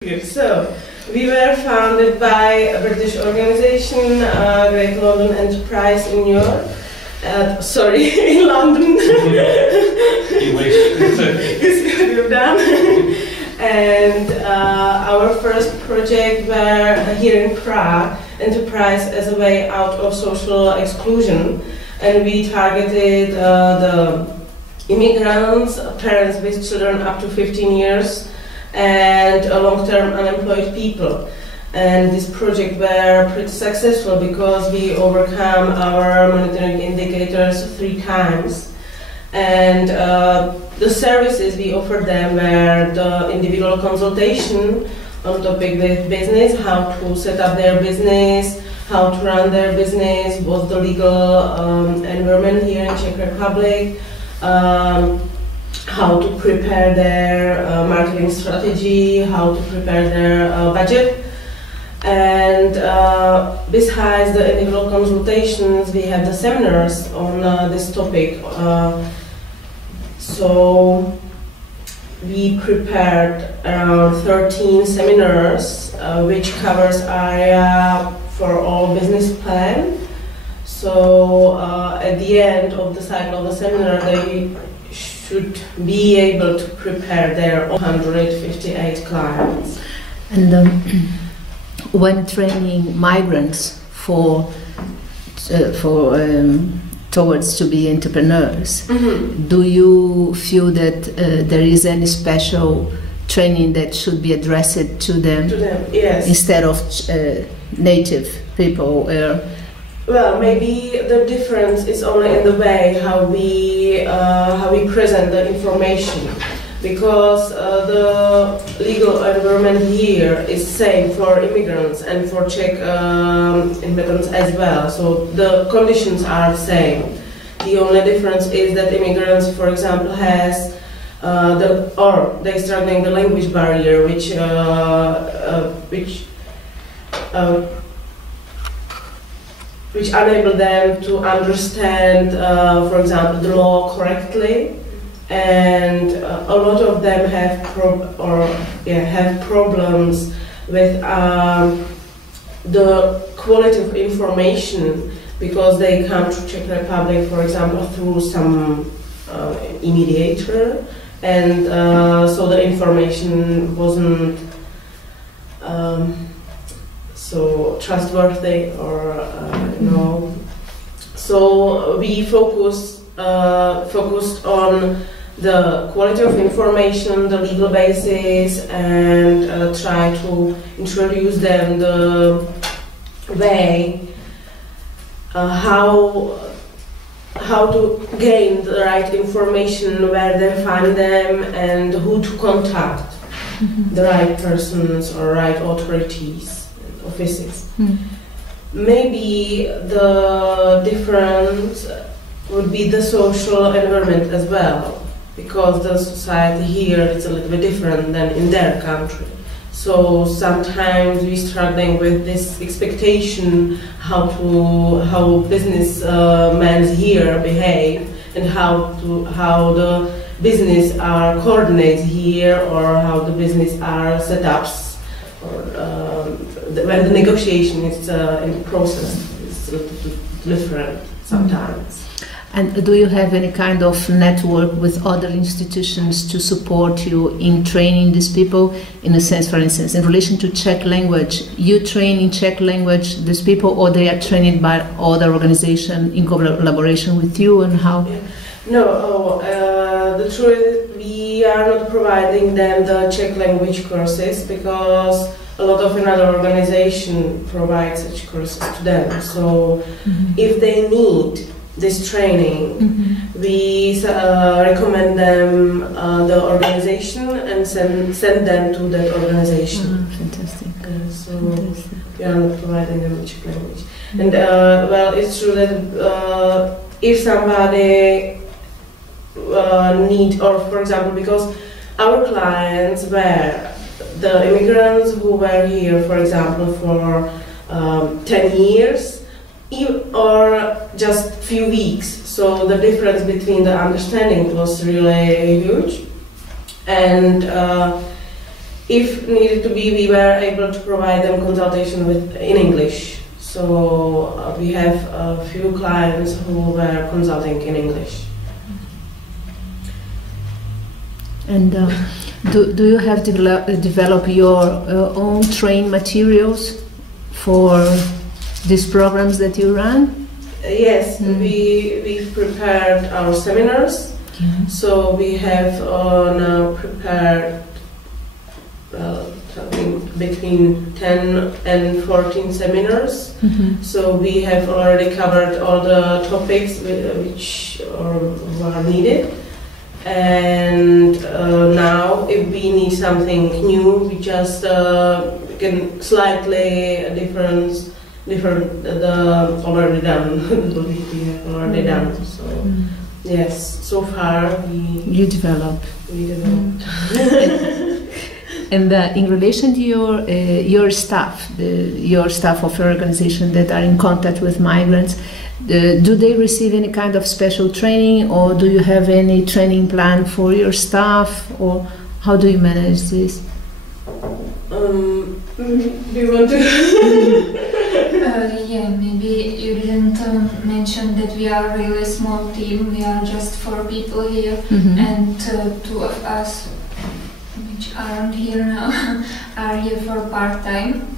So, we were founded by a British organization, Great London Enterprise in New York. In London. You wish. It's you've done. And our first project were here in Prague, Enterprise as a way out of social exclusion. And we targeted the immigrants, parents with children up to 15 years, and long-term unemployed people. And this project were pretty successful because we overcome our monitoring indicators 3 times. And the services we offered them were the individual consultation on topic with business, how to set up their business, how to run their business, what's the legal environment here in Czech Republic, how to prepare their marketing strategy, how to prepare their budget. And besides the individual consultations, we have the seminars on this topic. So we prepared around 13 seminars, which covers area for all business plan. So at the end of the cycle of the seminar, they should be able to prepare their 158 clients. And when training migrants towards to be entrepreneurs, do you feel that there is any special training that should be addressed to them? To them, yes. Instead of native people? Well, maybe the difference is only in the way how we present the information, because the legal environment here is same for immigrants and for Czech immigrants as well. So the conditions are the same. The only difference is that immigrants, for example, has they struggling the language barrier, which enable them to understand, for example, the law correctly, and a lot of them have problems with the quality of information, because they come to Czech Republic, for example, through some mediator, and so the information wasn't so trustworthy, or So we focused on the quality of information, the legal basis, and try to introduce them the way how to gain the right information, where they find them, and who to contact, the right persons or right authorities. Offices. Maybe the difference would be the social environment as well, because the society here is a little bit different than in their country. So sometimes we're struggling with this expectation how businessmen here behave, and how the business are coordinated here, or how the business are set up. When the negotiation is in the process, it's a little different sometimes. And do you have any kind of network with other institutions to support you in training these people? In a sense, for instance, in relation to Czech language, you train in Czech language these people, or they are trained by other organization in collaboration with you, and how? Yeah. No, the truth is we are not providing them the Czech language courses, because a lot of another organization provides such courses to them. So if they need this training, we recommend them the organization and send them to that organization. Fantastic. Fantastic. We are not providing them Czech language. And well, it's true that if somebody need, or for example, because our clients were the immigrants who were here, for example, for 10 years or just few weeks. So the difference between the understanding was really huge. And if needed to be, we were able to provide them consultation in English. So we have a few clients who were consulting in English. And do you have develop your own training materials for these programs that you run? Yes, we prepared our seminars. Yeah. So we have now prepared between 10 and 14 seminars. So we have already covered all the topics which were needed. And now if we need something new, we just can slightly different the already done. We have already done. So yes, so far we developed. And in relation to your staff, your staff of your organization that are in contact with migrants, do they receive any kind of special training, or do you have any training plan for your staff, or how do you manage this? Do you want to? Yeah, maybe you didn't mention that we are a really small team. We are just 4 people here, and 2 of us, which aren't here now, are here for part-time.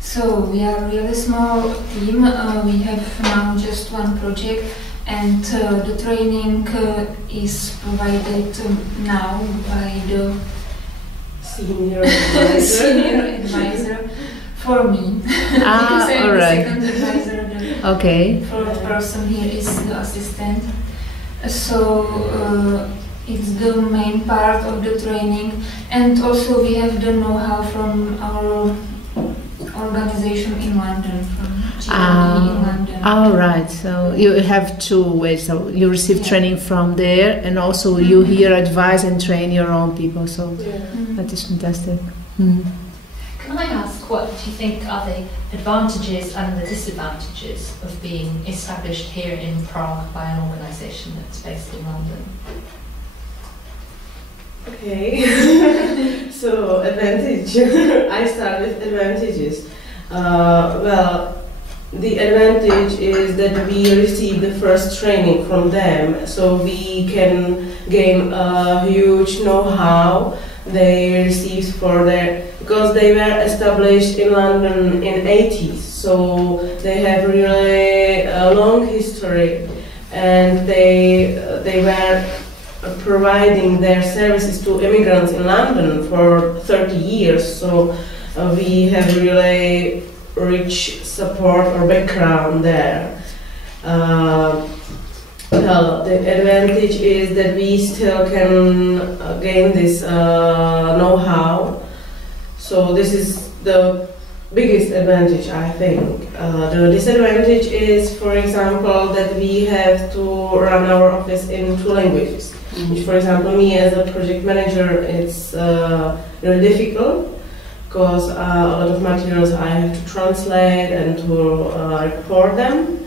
So we are a really small team. We have now just 1 project, and the training is provided now by the senior advisor for me. Ah, I'm all the right. second advisor. The Okay. 4th person here is the assistant. So it's the main part of the training, and also we have the know-how from our organization in London, from GLE in London. All right. So you have 2 ways. So you receive training from there, and also you here advise and train your own people. So that is fantastic. Can I ask, what do you think are the advantages and the disadvantages of being established here in Prague by an organisation that's based in London? Okay, so advantage. I start with advantages. Well, the advantage is that we receive the first training from them, so we can gain a huge know-how they received for because they were established in London in 80s, so they have really a long history, and they were providing their services to immigrants in London for 30 years, so we have really rich support or background there. Well, the advantage is that we still can gain this know-how, so this is the biggest advantage, I think. The disadvantage is, for example, that we have to run our office in 2 languages. Which, for example, me as a project manager, it's really difficult because a lot of materials I have to translate and to report them.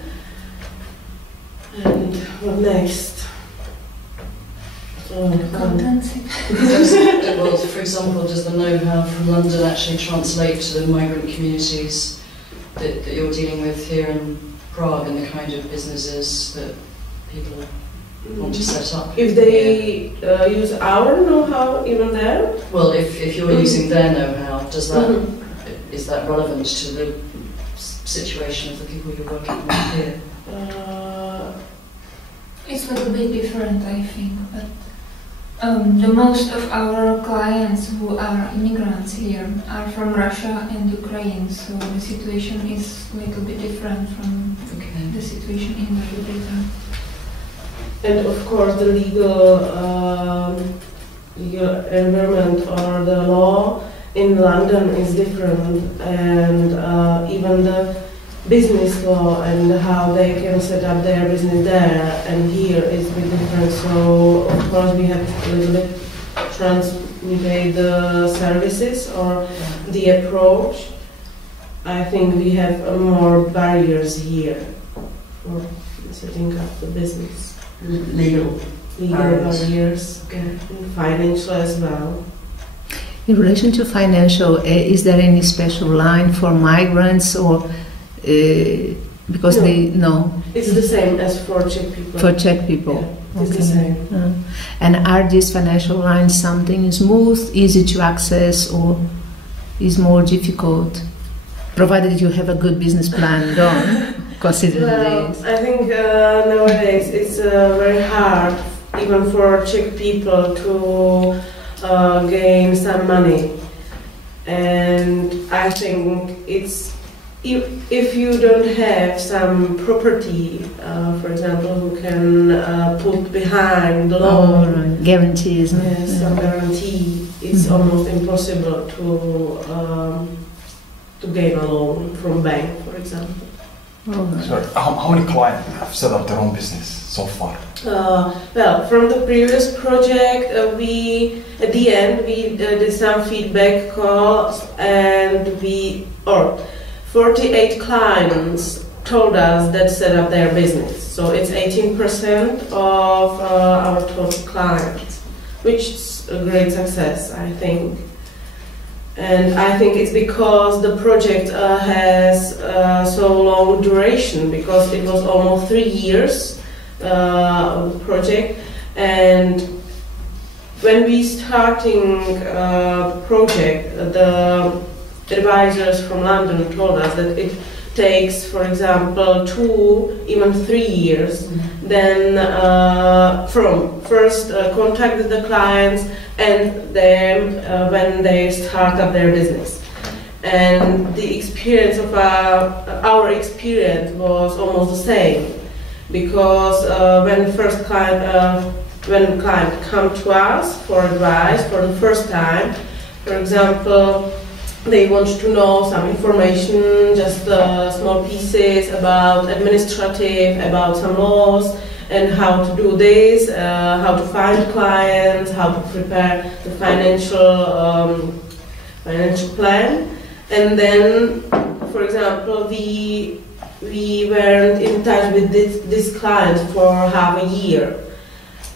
And what next? Accountancy. Well, for example, does the know-how from London actually translate to the migrant communities that you're dealing with here in Prague, and the kind of businesses that people want to set up? If they use our know-how even there? Well, if you're using their know-how, does that is that relevant to the situation of the people you're working with here? It's a little bit different, I think, but the most of our clients who are immigrants here are from Russia and Ukraine, so the situation is a little bit different from the situation in Great Britain. And of course the legal environment or the law in London is different, and even the business law and how they can set up their business there and here is a bit different. So of course we have a little bit transmutate the services or the approach. I think we have more barriers here for setting up the business. Legal barriers, and financial as well. In relation to financial, is there any special line for migrants or because No. no? It's the same as for Czech people. For Czech people. Yeah, it's the same. And are these financial lines something smooth, easy to access, or is more difficult? Provided you have a good business plan done, considering Well, this. I think nowadays it's very hard, even for Czech people, to gain some money. And I think it's if you don't have some property, for example, who can put behind the loan, Right. Guarantees. no? yes, some guarantee, it's almost impossible to gain a loan from bank, for example. All right. Sorry, how many clients have set up their own business so far? Well, from the previous project, we at the end we did some feedback calls, and 48 clients told us that set up their business. So it's 18% of our total clients, which is a great success, I think. And I think it's because the project has so long duration, because it was almost 3 years of the project. And when we starting the project, the advisors from London told us that it takes, for example, 2, even 3 years. Then from first contact with the clients, and then when they start up their business. And the experience of our experience was almost the same, because when first client come to us for advice for the first time, for example, they want to know some information, just small pieces about administrative, about some laws, and how to do this, how to find clients, how to prepare the financial plan. And then, for example, we weren't in touch with this client for half a year.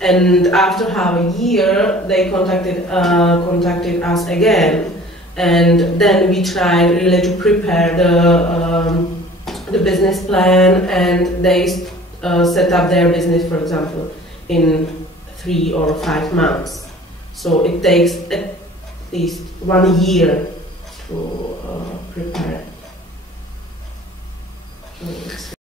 And after half a year, they contacted us again. And then we tried really to prepare the business plan, and they set up their business, for example, in 3 or 5 months. So it takes at least 1 year to prepare.